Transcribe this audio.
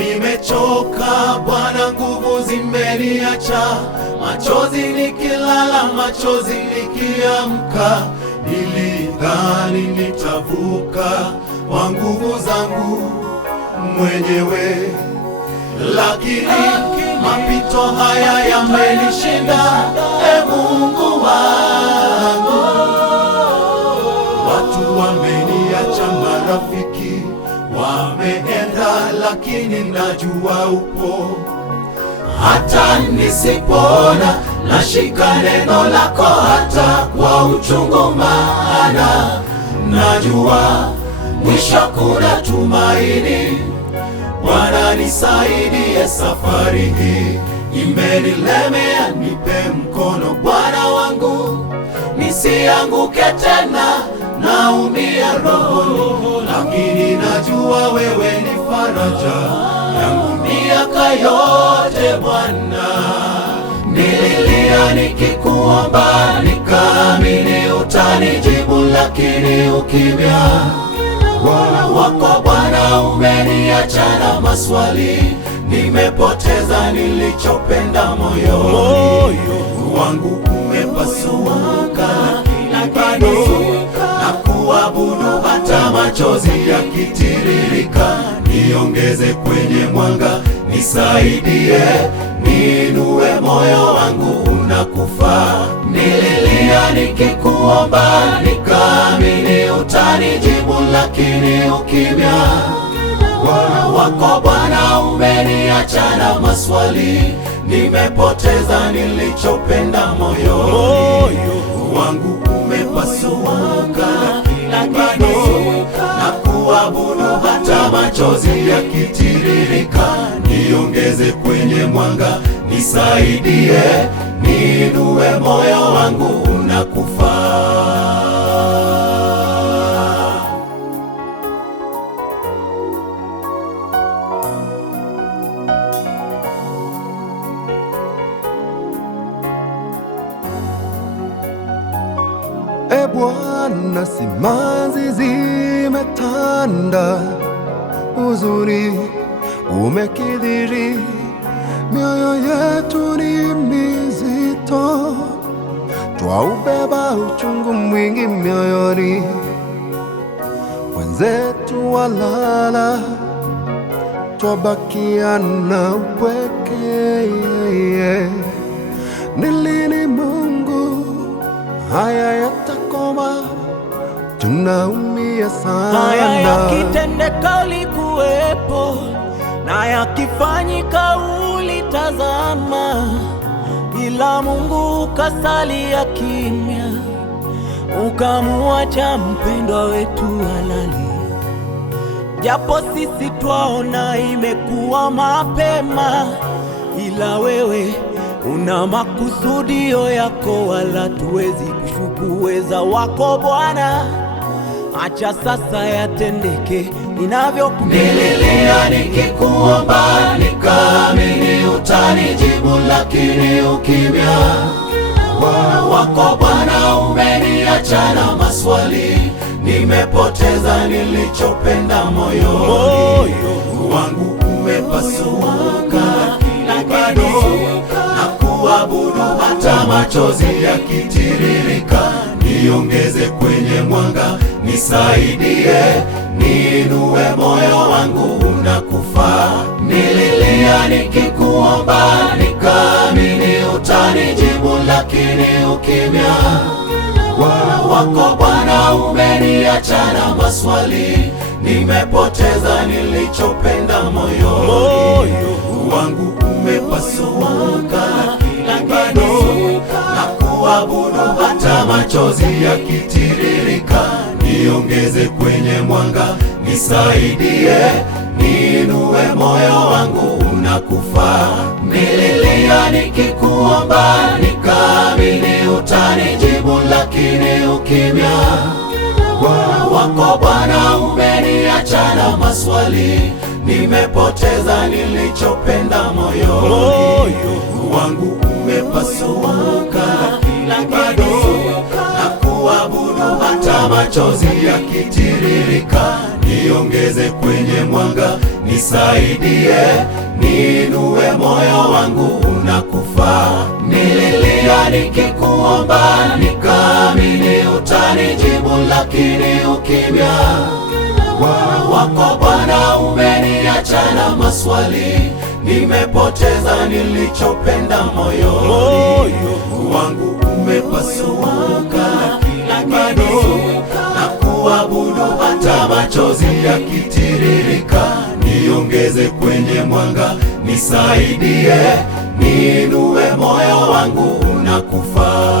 Nimechoka Bwana, nguvu zimeniacha, machozi nikilala, machozi nikiamka. Nilidhani nitavuka kwa nguvu zangu mwenyewe, lakini mapito haya yamenishinda. Mungu wangu, watu wameniacha, marafiki wameenda, lakini najua upo. Hata nisipona, nashika neno lako hata kwa uchungu, maana najua mwisho kuna tumaini. Bwana nisaidie, safari hii imenilemea, nipe mkono Bwana wangu, nisianguke tena, naumia rohoni, lakini najua wewe ni faraja yangu miaka yote. Bwana, nililia nikikuomba, nikaamini utanijibu, lakini ukimya wako Bwana umeniacha na maswali. Nimepoteza nilichopenda moyoni, wangu umepasuka, bado na kuabudu hata machozi yakitiririka. Niongeze kwenye mwanga, nisaidie, niinue, moyo wangu unakufa. Nililia nikikuomba, nikaamini utanijibu, lakini ukimya wako Bwana umeniacha na maswali. Nimepoteza nilichopenda moyoni, wangu umepasuka, bado na kuabudu hata machozi yakitiririka. Niongeze kwenye mwanga, nisaidie, niinue, moyo wangu unakufa. Bwana, simanzi zimetanda, huzuni umekithiri, mioyo yetu ni mizito, twaubeba uchungu mwingi mioyoni, wenzetu walala, twabakia na upweke. Ni lini Mungu haya yatakoma? Tunaumia sana. Haya yakitendeka ulikuwepo, na yakifanyika ulitazama, ila Mungu ukasalia kimya, ukamuacha mpendwa wetu halali. Japo sisi twaona imekuwa mapema, ila wewe una makusudio yako, wala tuwezi kushuku uweza wako Bwana. Acha sasa yatendeke inavyokupenda. Nililia nikikuomba, nikaamini utanijibu, lakini ukimya wako Bwana umeniacha na maswali. Nimepoteza nilichopenda moyoni, wangu umepasuka, bado na kuabudu hata machozi yakitiririka. Niongeze kwenye mwanga, nisaidie, niinue, moyo wangu unakufa. Nililia nikikuomba, nikaamini utanijibu, lakini ukimya wako Bwana umeniacha na maswali. Nimepoteza nilichopenda moyoni, wangu umepasuka, bado na kuabudu hata machozi yakitiririka. Niongeze kwenye mwanga, nisaidie, niinue, moyo wangu unakufa. Nililia nikikuomba, nikaamini utanijibu, lakini ukimya wako Bwana umeniacha na maswali. Nimepoteza nilichopenda moyoni, wangu umepasuka, bado na kuabudu hata machozi yakitiririka, niongeze kwenye mwanga, nisaidie, niinue, moyo wangu unakufa. Nililia nikikuomba, nikaamini utanijibu, lakini ukimya wako Bwana umeniacha na maswali. Nimepoteza nilichopenda, moyoni wangu umepasuka, lakini bado na kuabudu hata machozi yakitiririka. Niongeze kwenye mwanga, nisaidie, niinue, moyo wangu unakufa.